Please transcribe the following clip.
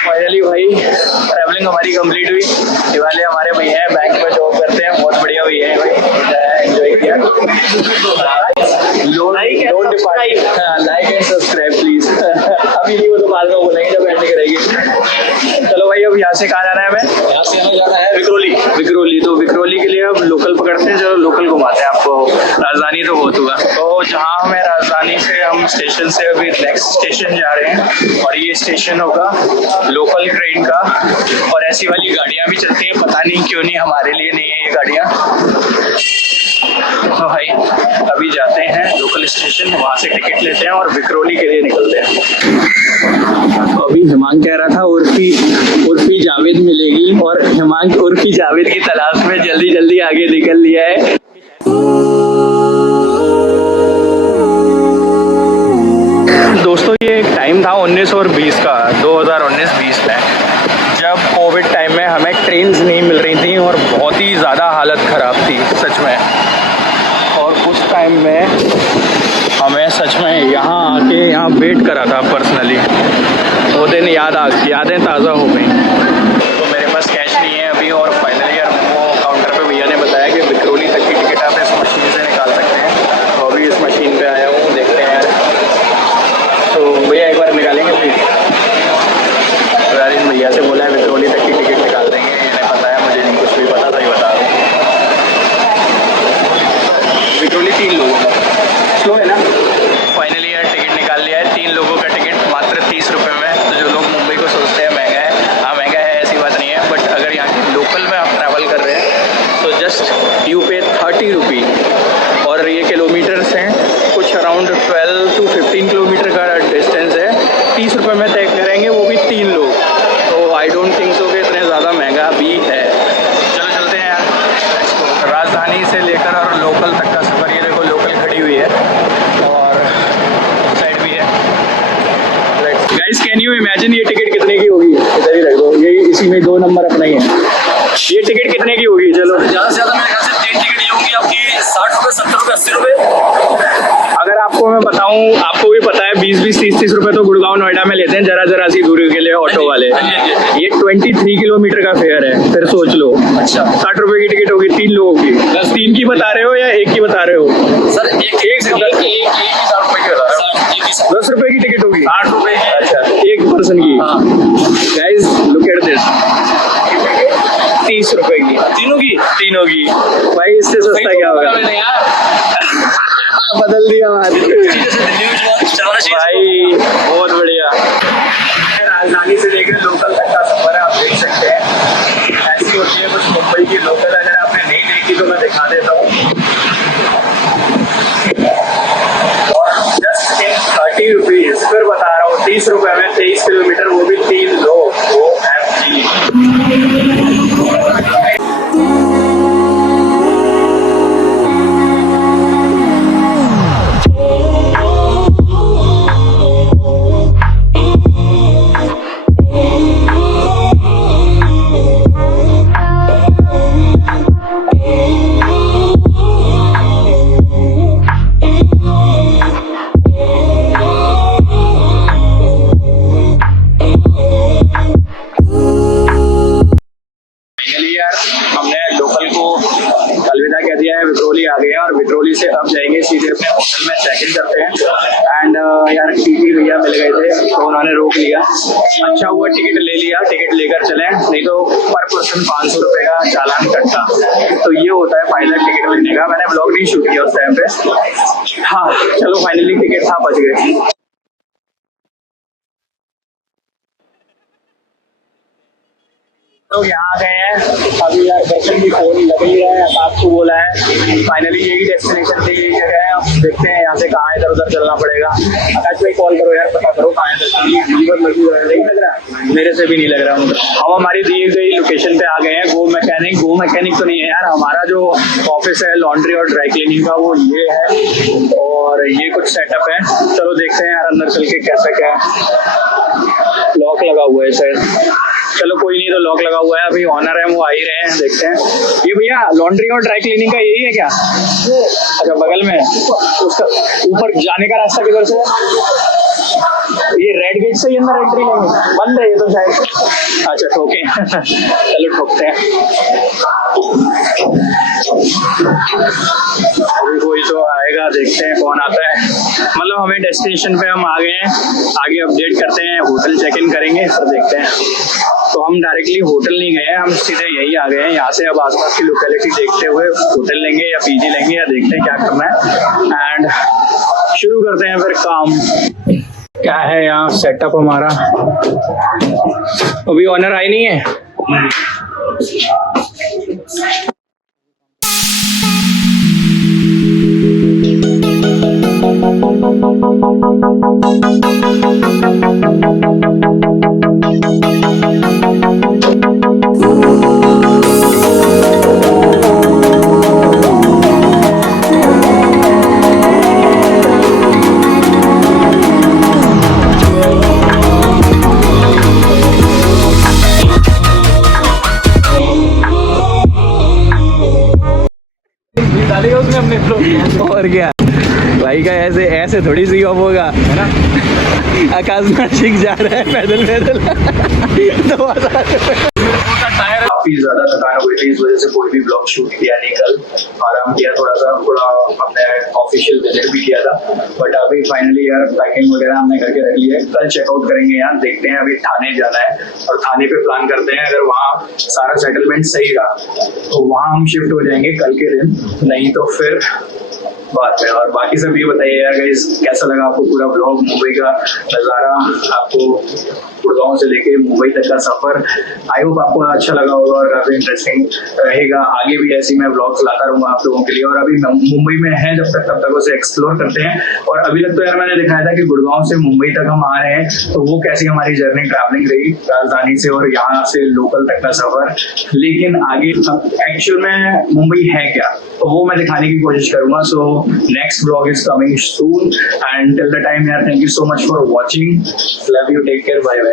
Finally भाई travelling हमारी complete हुई। ये वाले हमारे भैया हैं, बैंक में जॉब करते हैं, बहुत बढ़िया भैया है भाई, एंजॉय किया। Like and subscribe please. अभी नहीं, वो तो बाद में बोलेंगे जब एंड करेंगे। चलो भाई, अब यहाँ से कहाँ जाना है हमें? यहाँ से हमें जाना है विक्रोली। विक्रोली, तो विक्रोली के लिए अब लोकल पकड़ते हैं, जो लोकल घुमाते हैं आपको। राजधानी तो बहुत होगा, तो जहाँ हमें राजधानी से हम स्टेशन से अभी नेक्स्ट स्टेशन जा रहे हैं, और ये स्टेशन होगा लोकल ट्रेन का। और ऐसी वाली गाड़ियाँ भी चलती हैं, पता नहीं क्यों नहीं, हमारे लिए नहीं है ये गाड़ियाँ। तो भाई अभी जाते हैं लोकल स्टेशन, वहाँ से टिकट लेते हैं और विक्रोली के लिए निकलते हैं। तो अभी हिमांग कह रहा था उर्फी जावेद मिलेगी, और हिमांग उर्फी जावेद की तलाश में जल्दी जल्दी आगे निकल लिया है। दोस्तों ये एक टाइम था 19 और 20 का, 2019-20 में, जब कोविड टाइम में हमें ट्रेन्स नहीं मिल रही थी और बहुत ही ज़्यादा हालत ख़राब थी सच में। और उस टाइम में हमें सच में यहाँ आके यहाँ वेट करा था पर्सनली। वो दिन यादें ताज़ा हो गई। तो मेरे पास कैश नहीं है अभी, और फाइनली यार वो काउंटर पे भैया ने बताया कि विक्रोली तक की टिकट आप इस मशीन से निकाल सकते हैं। तो अभी इस मशीन पे आया हूँ, देखते हैं यार। तो भैया एक बार निकालेंगे प्लीज? यार इन भैया से बोला है विक्रोली तक की टिकट निकाल देंगे, इन्हें पता है, मुझे नहीं कुछ भी पता था, ये बता रहा हूँ। विक्रोली 3 लोगों का स्लो है ना। फाइनली यार टिकट निकाल लिया है, 3 लोगों का टिकट मात्र 30 रुपये में। तो जो लोग मुंबई को सोचते हैं महंगा है, हाँ महंगा है, ऐसी बात नहीं है, बट अगर यहाँ के लोकल में आप ट्रैवल कर रहे हैं तो जस्ट यू पे 30 रुपी। और ये किलोमीटर्स हैं, कुछ अराउंड 12 to 15 किलोमीटर का डिस्टेंस है। 30 रुपये में तय करेंगे, वो भी 3 लोग। तो आई डोंट थिंक सो कि इतने ज़्यादा महंगा भी है। चलो चलते हैं यार। राजधानी से लेकर और लोकल तक का सफ़र, ये देखो लोकल खड़ी हुई है और साइड भी है। गाइस कैन यू इमेजिन ये टिकट कितने की होगी? इधर ही रख दो, यही इसी में 2 नंबर अपना ही है। ये टिकट कितने की होगी? चलो ज़्यादा से ज़्यादा मेरे ख्याल से 3 टिकट ये होंगी आपकी 60 रुपये, 70 रुपये, 80 रुपये। अगर आपको मैं बताऊं, आपको भी पता है 20-20, 30-30 रुपये तो गुड़गांव नोएडा में लेते हैं जरा सी दूरी के लिए ऑटो वाले। ये 23 किलोमीटर का फेयर है, फिर सोच लो। अच्छा 60 रुपये की टिकट होगी 3 लोगों की। 3 की बता रहे हो या 1 की बता रहे हो? सर एक 10 रुपये की टिकट होगी, 60 रुपये की। अच्छा 1 पर्सन की। गाइज लुक एट दिस, 30 रुपये की तीनों की। भाई इससे सस्ता क्या होगा? बदल दिया भाई, बहुत बढ़िया। राजधानी से लेकर लोकल तक का सफर है, आप देख सकते हैं। ऐसी होती है कुछ मुंबई की लोकल, अगर आपने नहीं देखी तो मैं दिखा देता हूँ। और जस्ट इन 30 रुपीज, फिर बता रहा हूँ 30 रुपये में 23 किलोमीटर, वो भी 3 लोग। विक्रोली आ गए हैं, और विक्रोली से अब जाएंगे सीधे अपने होटल में, चेक इन करते हैं। एंड यार टीटी भैया मिल गए थे तो उन्होंने रोक लिया। अच्छा हुआ टिकट ले लिया, टिकट लेकर चले, नहीं तो पर पर्सन 500 रुपये का चालान कटता। तो ये होता है फायदा टिकट लेने का। मैंने ब्लॉग नहीं शूट किया उस टाइम पे। हाँ चलो फाइनली टिकट था, बच गए। लोग यहाँ गए हैं अभी यार, दर्शन भी फोन लग ही रहा है। आपको बोला है फाइनली यही डेस्टिनेशन थी, यही जगह है। अब देखते हैं यहाँ से कहाँ इधर उधर चलना पड़ेगा। आकाश भाई कॉल करो यार, पता करो कहाँ है। नहीं लग रहा, मेरे से भी नहीं लग रहा। हम हमारी दी गई लोकेशन पे आ गए हैं। गो मैकेनिक तो नहीं है यार, हमारा जो ऑफिस है लॉन्ड्री और ड्राई क्लीनिंग का, वो ये है। और ये कुछ सेटअप है। चलो देखते हैं यार अंदर चल के कैसा क्या है। लॉक लगा हुआ है शायद, चलो कोई नहीं, तो लॉक लगा हुआ है। अभी ऑनर है वो आ ही रहे हैं, देखते हैं। ये भैया लॉन्ड्री और ड्राई क्लीनिंग का यही है क्या? अच्छा बगल में, उसका ऊपर जाने का रास्ता किधर से है? ये रेड गेट से ही अंदर एंट्री लेंगे, बंद है ये तो शायद। अच्छा ठोके चलो ठोकते हैं। अभी कोई तो आएगा, देखते हैं कौन आता है। मतलब हमें डेस्टिनेशन पे हम आ गए हैं, आगे अपडेट करते हैं, होटल चेक इन करेंगे फिर देखते हैं। तो हम डायरेक्टली होटल नहीं गए हैं, हम सीधे यही आ गए हैं। यहाँ से अब आसपास की लोकेलिटी देखते हुए होटल लेंगे या पीजी लेंगे या देखते हैं क्या करना है, एंड शुरू करते हैं फिर काम। क्या है यहाँ सेटअप हमारा, अभी ऑनर आई नहीं है। डालेगा उसने अपने फ्लो। और क्या भाई का ऐसे ऐसे थोड़ी सी ऑफ होगा, है ना। आकाश में छिक जा रहा है पैदल पैदल। काफी ज्यादा थकान हो गई थी, इस वजह से कोई भी ब्लॉग शूट किया नहीं। कल आराम किया थोड़ा सा, थोड़ा हमने ऑफिशियल विजिट भी किया था। बट अभी फाइनली यार पैकिंग वगैरह हमने करके रख लिया है। कल चेकआउट करेंगे यार, देखते हैं। अभी थाने जाना है और थाने पे प्लान करते हैं, अगर वहाँ सारा सेटलमेंट सही रहा तो वहाँ हम शिफ्ट हो जाएंगे कल के दिन, नहीं तो फिर बात है। और बाकी सब ये बताइए यार गाइस, कैसा लगा आपको पूरा ब्लॉग, मुंबई का नज़ारा, आपको गुड़गांव से लेके मुंबई तक का सफर। आई होप आपको अच्छा लगा होगा और काफी इंटरेस्टिंग रहेगा। आगे भी ऐसी मैं ब्लॉग्स लाता रहूंगा आप लोगों के लिए। और अभी मुंबई में है जब तक, तब तक उसे एक्सप्लोर करते हैं। और अभी तक तो यार मैंने दिखाया था कि गुड़गांव से मुंबई तक हम आ रहे हैं, तो वो कैसी हमारी जर्नी ट्रैवलिंग रही राजधानी से और यहाँ से लोकल तक का सफर। लेकिन आगे एक्चुअल में मुंबई है क्या, तो वो मैं दिखाने की कोशिश करूंगा। So next blog is coming soon, and till the time यार, thank you so much for watching. Love you, take care, bye bye.